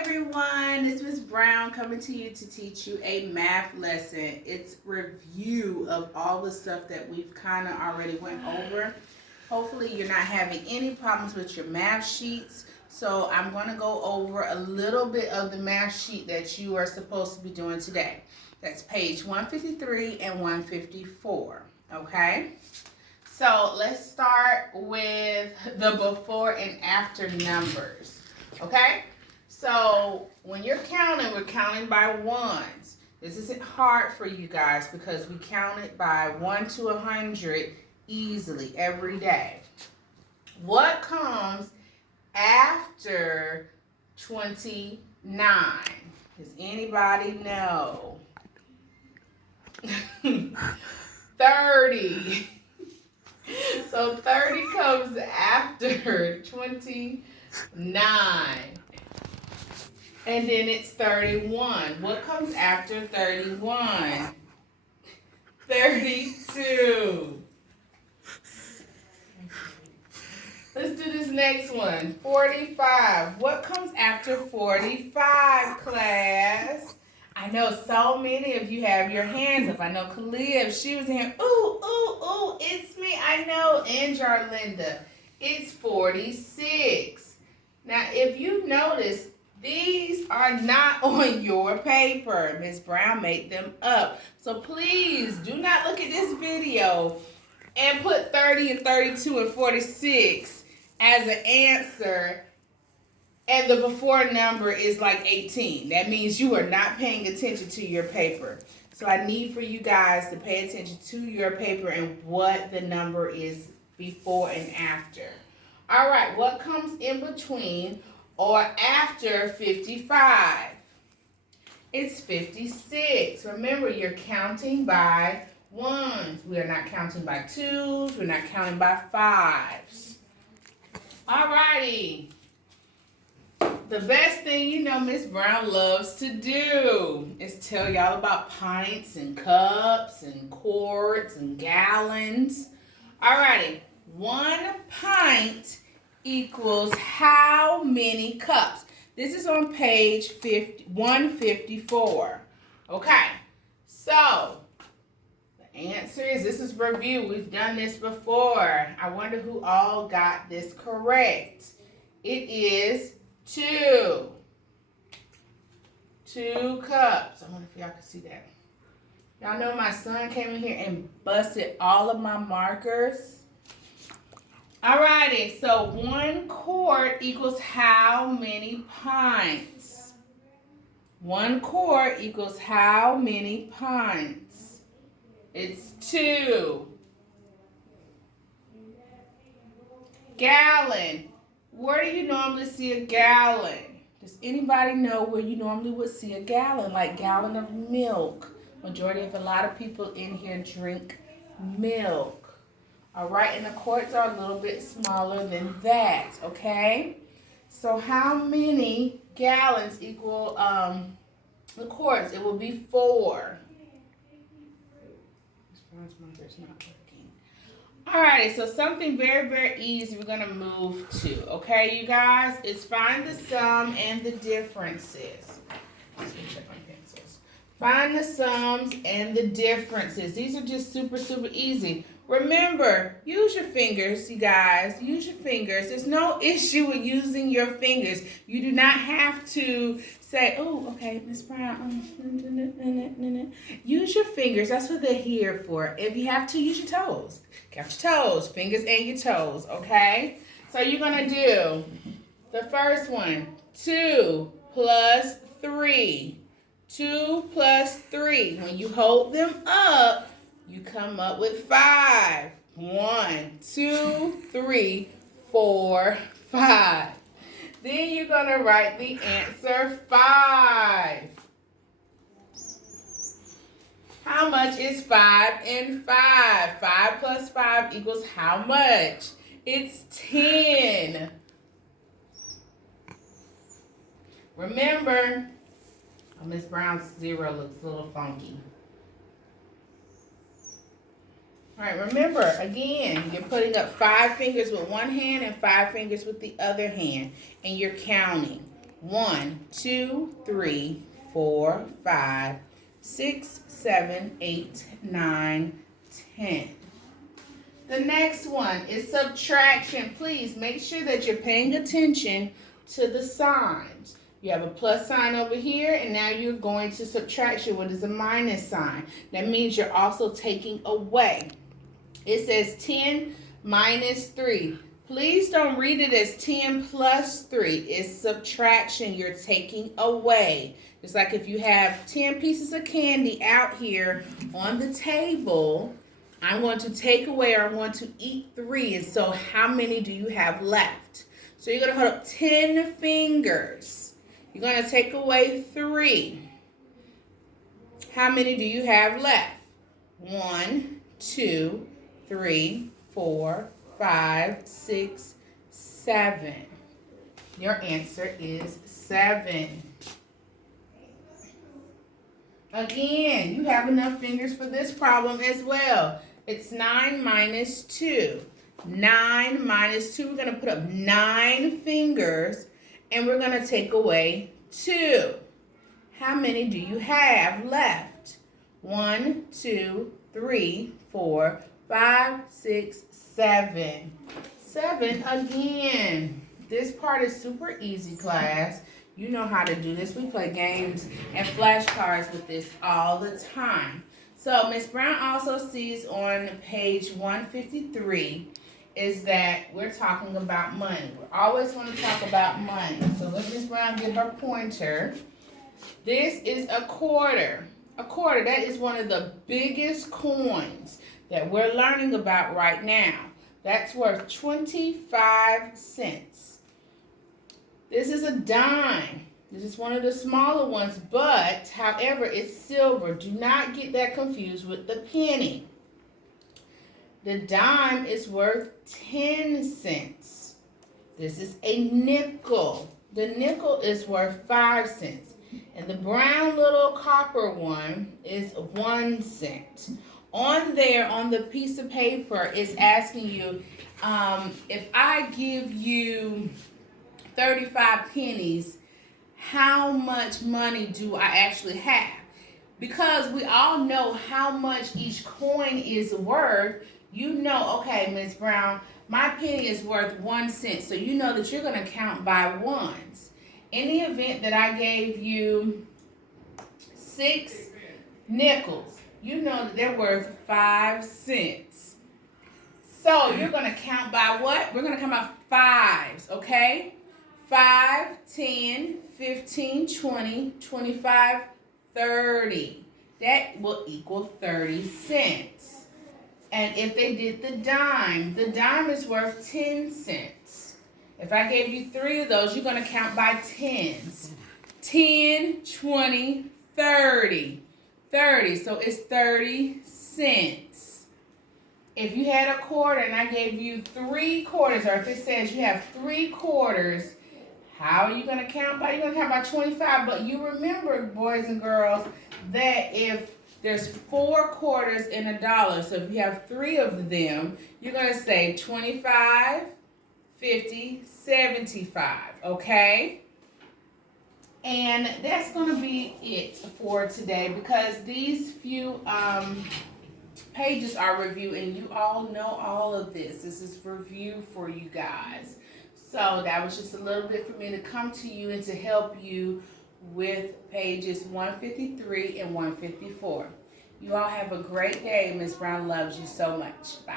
everyone, it's Ms. Brown coming to you to teach you a math lesson. It's review of all the stuff that we've kind of already went over. Hopefully you're not having any problems with your math sheets. So I'm going to go over a little bit of the math sheet that you are supposed to be doing today. That's page 153 and 154, okay? So let's start with the before and after numbers, okay? So when you're counting, we're counting by ones. This isn't hard for you guys because we count it by 1 to 100 easily every day. What comes after 29? Does anybody know? 30. So 30 comes after 29. And then it's 31. What comes after 31? 32. Let's do this next one. 45. What comes after 45, class? I know so many of you have your hands up. I know Kalia, if she was in here, ooh, it's me. I know, and Jarlinda. It's 46. Now, if you notice, these are not on your paper. Ms. Brown made them up. So please do not look at this video and put 30 and 32 and 46 as an answer and the before number is like 18. That means you are not paying attention to your paper. So I need for you guys to pay attention to your paper and what the number is before and after. All right, what comes in between or after 55? It's 56. Remember, you're counting by ones. We are not counting by twos. We're not counting by fives. All righty. The best thing you know Miss Brown loves to do is tell y'all about pints and cups and quarts and gallons. All righty. 1 pint equals how many cups? This is on page 154. Okay, so the answer is, this is review. We've done this before. I wonder who all got this correct. It is 2. 2 cups. I wonder if y'all can see that. Y'all know my son came in here and busted all of my markers. Alrighty, so 1 quart equals how many pints? 1 quart equals how many pints? It's 2. Gallon. Where do you normally see a gallon? Does anybody know where you normally would see a gallon? Like gallon of milk. Majority of a lot of people in here drink milk. All right, and the quarts are a little bit smaller than that, okay? So how many gallons equal the quarts? It will be 4. All right, so something very, very easy we're going to move to, okay, you guys? Is find the sum and the differences. Let's check my pencils. Find the sums and the differences. These are just super, super easy. Remember, use your fingers, you guys. Use your fingers. There's no issue with using your fingers. You do not have to say, oh, okay, Ms. Brown. Use your fingers. That's what they're here for. If you have to, use your toes. Count your toes, fingers and your toes, okay? So you're going to do the first one, 2 plus 3. 2 plus 3. When you hold them up, you come up with 5. 1, 2, 3, 4, 5. Then you're going to write the answer 5. How much is 5 and 5? 5 plus 5 equals how much? It's 10. Remember, Miss Brown's 0 looks a little funky. All right, remember, again, you're putting up 5 fingers with one hand and 5 fingers with the other hand, and you're counting. 1, 2, 3, 4, 5, 6, 7, 8, 9, 10. The next one is subtraction. Please make sure that you're paying attention to the signs. You have a plus sign over here, and now you're going to subtraction, what is a minus sign. That means you're also taking away. It says 10 minus 3. Please don't read it as 10 plus 3. It's subtraction. You're taking away. It's like if you have 10 pieces of candy out here on the table, I'm going to take away, or I'm going to eat 3. And so how many do you have left? So you're going to hold up 10 fingers. You're going to take away 3. How many do you have left? 1, 2, 3, 4, 5, 6, 7. Your answer is 7. Again, you have enough fingers for this problem as well. It's 9 minus 2. 9 minus 2, we're going to put up 9 fingers, and we're going to take away 2. How many do you have left? 1, 2, 3, 4, 5, 6, 7. 7 again. This part is super easy, class. You know how to do this. We play games and flashcards with this all the time. So Ms. Brown also sees on page 153 is that we're talking about money. We're always going to talk about money. So let Ms. Brown give her pointer. This is a quarter. A quarter, that is one of the biggest coins that we're learning about right now. That's worth 25 cents. This is a dime. This is one of the smaller ones, but however, it's silver. Do not get that confused with the penny. The dime is worth 10 cents. This is a nickel. The nickel is worth 5 cents. And the brown little copper one is 1 cent. On there, on the piece of paper, it's asking you, if I give you 35 pennies, how much money do I actually have? Because we all know how much each coin is worth, you know, okay, Ms. Brown, my penny is worth 1 cent. So you know that you're going to count by ones. In the event that I gave you 6 nickels, you know that they're worth 5 cents. So you're going to count by what? We're going to count by fives, okay? 5, 10, 15, 20, 25, 30. That will equal 30 cents. And if they did the dime is worth 10 cents. If I gave you 3 of those, you're going to count by tens. 10, 20, 30. 30, so it's 30 cents. If you had a quarter and I gave you 3 quarters, or if it says you have 3 quarters, how are you going to count by? You're going to count by 25, but you remember, boys and girls, that if there's 4 quarters in a dollar, so if you have 3 of them, you're going to say 25, 50, 75, okay? And that's going to be it for today, because these few pages are review, and you all know all of this. This is review for you guys. So that was just a little bit for me to come to you and to help you with pages 153 and 154. You all have a great day. Ms. Brown loves you so much. Bye.